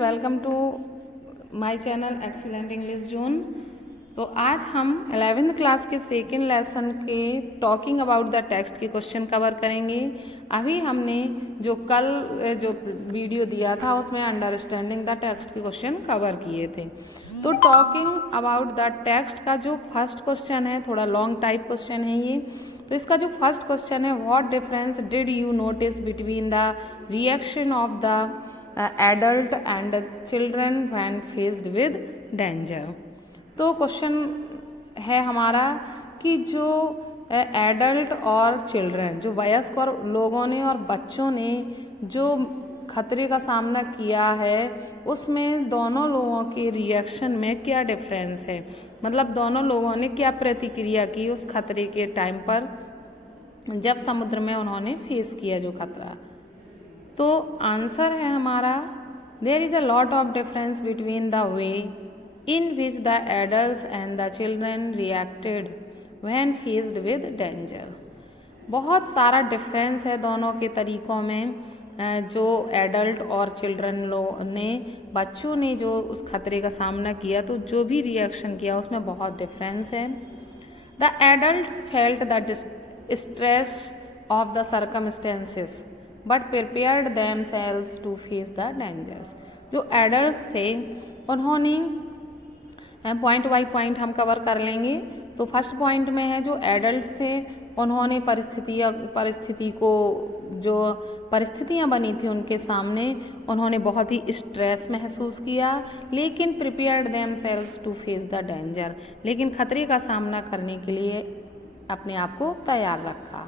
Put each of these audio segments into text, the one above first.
Welcome to my channel excellent English zone. तो आज हम 11th क्लास के सेकेंड लेसन के टॉकिंग अबाउट द टेक्स्ट के क्वेश्चन कवर करेंगे। अभी हमने जो कल जो वीडियो दिया था उसमें अंडरस्टैंडिंग द टेक्स्ट के क्वेश्चन कवर किए थे। तो टॉकिंग अबाउट द टेक्स्ट का जो फर्स्ट क्वेश्चन है, थोड़ा लॉन्ग टाइप क्वेश्चन है ये। तो इसका जो फर्स्ट क्वेश्चन है, what difference did you notice between the reaction of the adult and children when faced with danger. तो क्वेश्चन है हमारा कि जो एडल्ट और चिल्ड्रन, जो वयस्क और लोगों ने और बच्चों ने जो खतरे का सामना किया है, उसमें दोनों लोगों के रिएक्शन में क्या डिफरेंस है, मतलब दोनों लोगों ने क्या प्रतिक्रिया की उस खतरे के टाइम पर जब समुद्र में उन्होंने फेस किया जो खतरा। तो आंसर है हमारा, there is a lot of difference between the way in which the adults and the children reacted when faced with danger. बहुत सारा डिफरेंस है दोनों के तरीक़ों में, जो एडल्ट और चिल्ड्रन लोग ने, बच्चों ने जो उस खतरे का सामना किया तो जो भी रिएक्शन किया उसमें बहुत डिफरेंस है। The adults felt the stress of the circumstances but prepared themselves to face the dangers. जो एडल्ट्स थे उन्होंने, पॉइंट बाई पॉइंट हम कवर कर लेंगे। तो फर्स्ट पॉइंट में है, जो एडल्ट्स थे उन्होंने परिस्थितियाँ बनी थी उनके सामने, उन्होंने बहुत ही स्ट्रेस महसूस किया, लेकिन prepared themselves to face the danger, लेकिन खतरे का सामना करने के लिए अपने आप को तैयार रखा।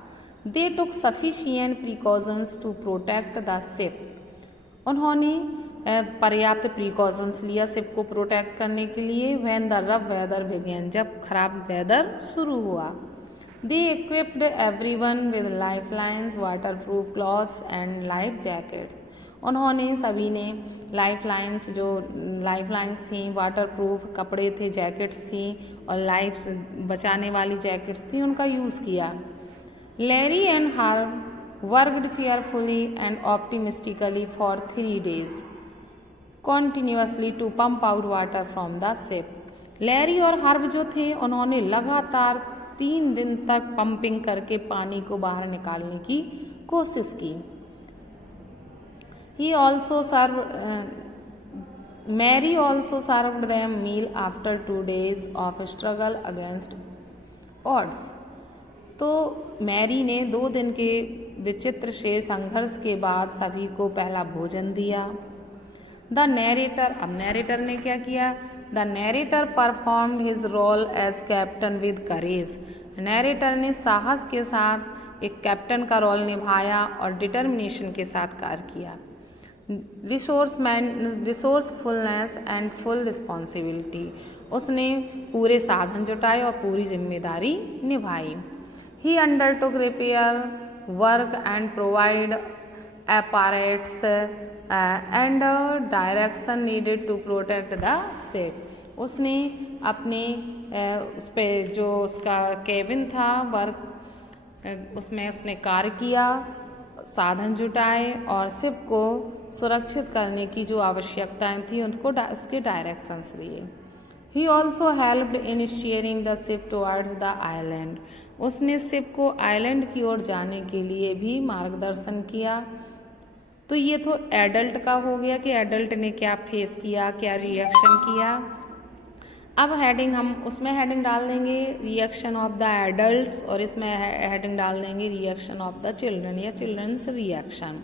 They took sufficient precautions to protect the ship. उन्होंने पर्याप्त प्रिकॉशंस लिया शिप को प्रोटेक्ट करने के लिए। When the rough weather began, जब खराब वेदर शुरू हुआ। They equipped everyone with life lines, water proof clothes and life jackets. उन्होंने सभी ने लाइफ लाइन्स थी, वाटर प्रूफ कपड़े थे, जैकेट्स थी और लाइफ बचाने वाली जैकेट्स थी, उनका यूज़ किया। Larry and Herb worked cheerfully and optimistically for 3 days, continuously to pump out water from the ship. Larry और हर्ब जो थे उन्होंने लगातार 3 दिन तक पंपिंग करके पानी को बाहर निकालने की कोशिश की। Mary also served them meal after 2 days of struggle against odds. तो मैरी ने 2 दिन के विचित्र से संघर्ष के बाद सभी को पहला भोजन दिया। द नैरेटर, अब नैरेटर ने क्या किया? The narrator performed his role as captain with courage. Narrator ने साहस के साथ एक कैप्टन का रोल निभाया और डिटर्मिनेशन के साथ कार्य किया। रिसोर्सफुलनेस एंड फुल रिस्पॉन्सिबिलिटी, उसने पूरे साधन जुटाए और पूरी जिम्मेदारी निभाई। He undertook repair work and provide apparatus and direction needed to protect the ship. उसने अपने उस पे जो उसका केबिन था वर्क, उसमें उसने कार्य किया, साधन जुटाए और शिप को सुरक्षित करने की जो आवश्यकताएं थी उनको उसके डायरेक्शंस दिए। He also helped in steering the ship towards the island. उसने शिप को आइलैंड की ओर जाने के लिए भी मार्गदर्शन किया। तो ये तो एडल्ट का हो गया कि एडल्ट ने क्या फेस किया, क्या रिएक्शन किया। अब हेडिंग हम उसमें हेडिंग डाल देंगे रिएक्शन ऑफ द एडल्ट्स और इसमें हेडिंग डाल देंगे रिएक्शन ऑफ द चिल्ड्रन या children's reaction.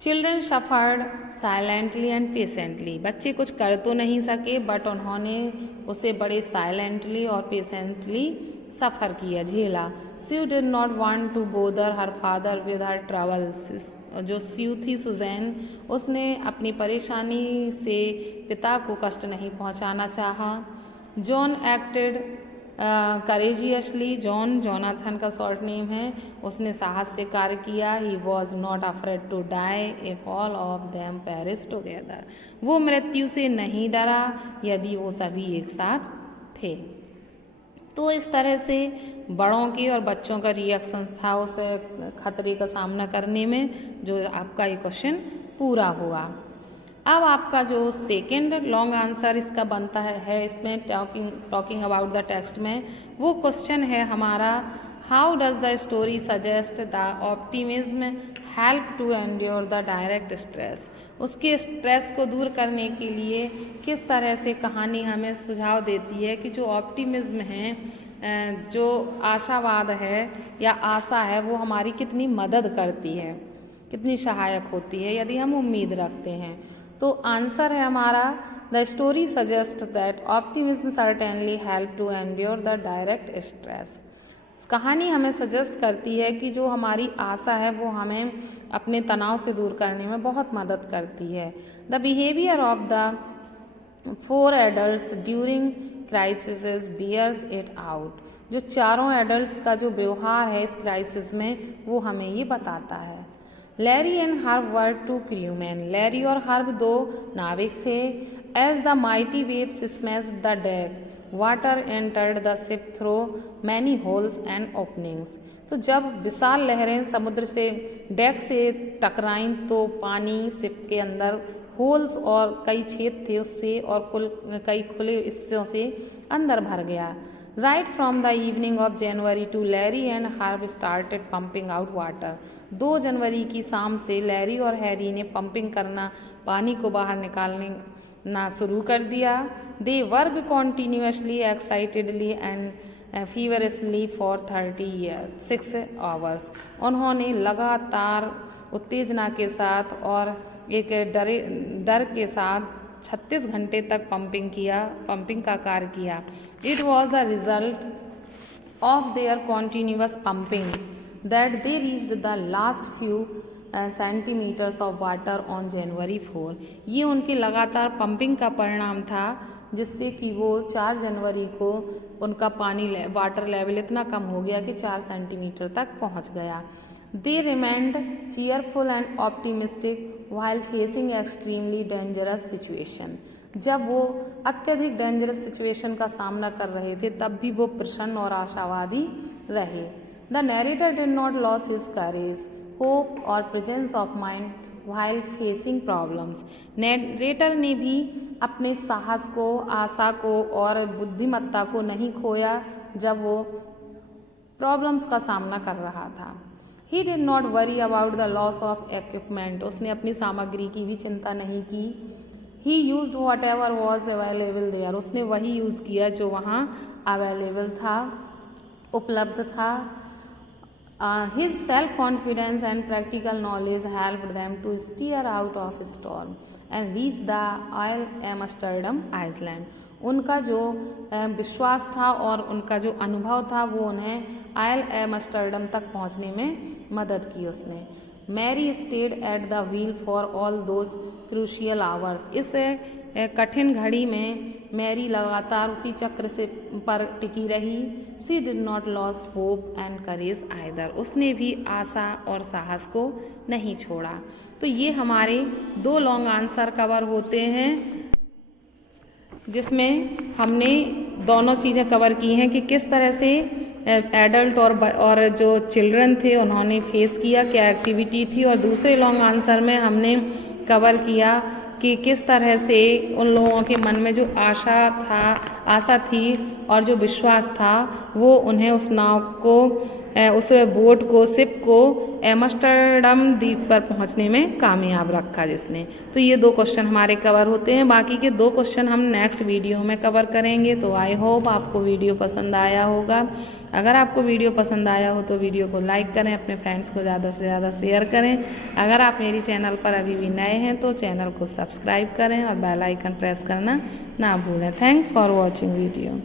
Children suffered silently and patiently, बच्चे कुछ कर तो नहीं सके बट उन्होंने उसे बड़े साइलेंटली और पेशेंटली सफ़र किया, झेला। She did not want to bother her father with her troubles. जो स्यू थी सुजैन, उसने अपनी परेशानी से पिता को कष्ट नहीं पहुंचाना चाहा। जॉन एक्टेड करेजियसली, जोनाथन का शॉर्ट नेम है, उसने साहस से कार्य किया। He was not afraid to die if all of them perish together, वो मृत्यु से नहीं डरा यदि वो सभी एक साथ थे। तो इस तरह से बड़ों की और बच्चों का रिएक्शन था उस खतरे का सामना करने में, जो आपका ये क्वेश्चन पूरा हुआ। अब आपका जो सेकेंड लॉन्ग आंसर इसका बनता है इसमें टॉकिंग अबाउट द टेक्स्ट में, वो क्वेश्चन है हमारा, how does the story suggest the optimism help to endure the direct stress. उसके स्ट्रेस को दूर करने के लिए किस तरह से कहानी हमें सुझाव देती है कि जो ऑप्टिमिज्म है, जो आशावाद है या आशा है, वो हमारी कितनी मदद करती है, कितनी सहायक होती है यदि हम उम्मीद रखते हैं। तो आंसर है हमारा, the story suggest that optimism certainly help to endure the direct stress. कहानी हमें सजेस्ट करती है कि जो हमारी आशा है वो हमें अपने तनाव से दूर करने में बहुत मदद करती है। The behaviour of the 4 adults during crisis bears it out. जो चारों एडल्ट्स का जो व्यवहार है इस क्राइसिस में, वो हमें ये बताता है। Larry and Herb were 2 crewmen. Larry और हर्ब 2 नाविक थे। As the mighty waves smashed the deck, water entered the ship through many holes and openings. तो जब विशाल लहरें समुद्र से डेक से टकराईं तो पानी शिप के अंदर होल्स और कई छेद थे उससे, और कई खुले हिस्सों से अंदर भर गया। Right from the evening of January two Larry and Herb started pumping out water. 2 जनवरी की शाम से लैरी और हैरी ने पंपिंग करना, पानी को बाहर निकालना शुरू कर दिया। They work continuously excitedly and feverishly for 36 hours. उन्होंने लगातार उत्तेजना के साथ और एक डर के साथ 36 घंटे तक पंपिंग का कार्य किया। It was a result of their continuous pumping that they reached the last few centimetres of water on January 4। ये उनकी लगातार पंपिंग का परिणाम था, जिससे कि वो 4 जनवरी को उनका वाटर लेवल इतना कम हो गया कि 4 सेंटीमीटर तक पहुंच गया। They remained cheerful and optimistic while facing extremely dangerous situation। जब वो अत्यधिक डेंजरस सिचुएशन का सामना कर रहे थे तब भी वो प्रसन्न और आशावादी रहे। The narrator did not lose his courage, hope और presence of mind while facing problems. Narrator ने भी अपने साहस को, आशा को और बुद्धिमत्ता को नहीं खोया जब वो प्रॉब्लम्स का सामना कर रहा था। He did not worry about the loss of equipment। उसने अपनी सामग्री की भी चिंता नहीं की। He used whatever was available there। उसने वही यूज़ किया जो वहाँ अवेलेबल था, उपलब्ध था। His self-confidence and practical knowledge helped them to steer out of storm and reach the Isle Amsterdam Island। उनका जो विश्वास था और उनका जो अनुभव था वो उन्हें आयल एम्स्टर्डम तक पहुंचने में मदद की उसने। Mary stayed at the wheel for all those crucial hours. इस कठिन घड़ी में मैरी लगातार उसी चक्र से पर टिकी रही। She did not lose hope and courage either. उसने भी आशा और साहस को नहीं छोड़ा। तो ये हमारे 2 लॉन्ग आंसर कवर होते हैं, जिसमें हमने दोनों चीज़ें कवर की हैं कि किस तरह से एडल्ट और जो चिल्ड्रन थे उन्होंने फेस किया, क्या एक्टिविटी थी। और दूसरे लॉन्ग आंसर में हमने कवर किया कि किस तरह से उन लोगों के मन में जो आशा थी और जो विश्वास था वो उन्हें उस नाव को, उस बोट को, शिप को एम्स्टर्डम द्वीप पर पहुंचने में कामयाब रखा जिसने। तो ये 2 क्वेश्चन हमारे कवर होते हैं। बाकी के 2 क्वेश्चन हम नेक्स्ट वीडियो में कवर करेंगे। तो आई होप आपको वीडियो पसंद आया होगा। अगर आपको वीडियो पसंद आया हो तो वीडियो को लाइक करें, अपने फ्रेंड्स को ज़्यादा से ज़्यादा शेयर करें। अगर आप मेरी चैनल पर अभी भी नए हैं तो चैनल को सब्सक्राइब करें और बेल आइकन प्रेस करना ना भूलें। Thanks for watching video.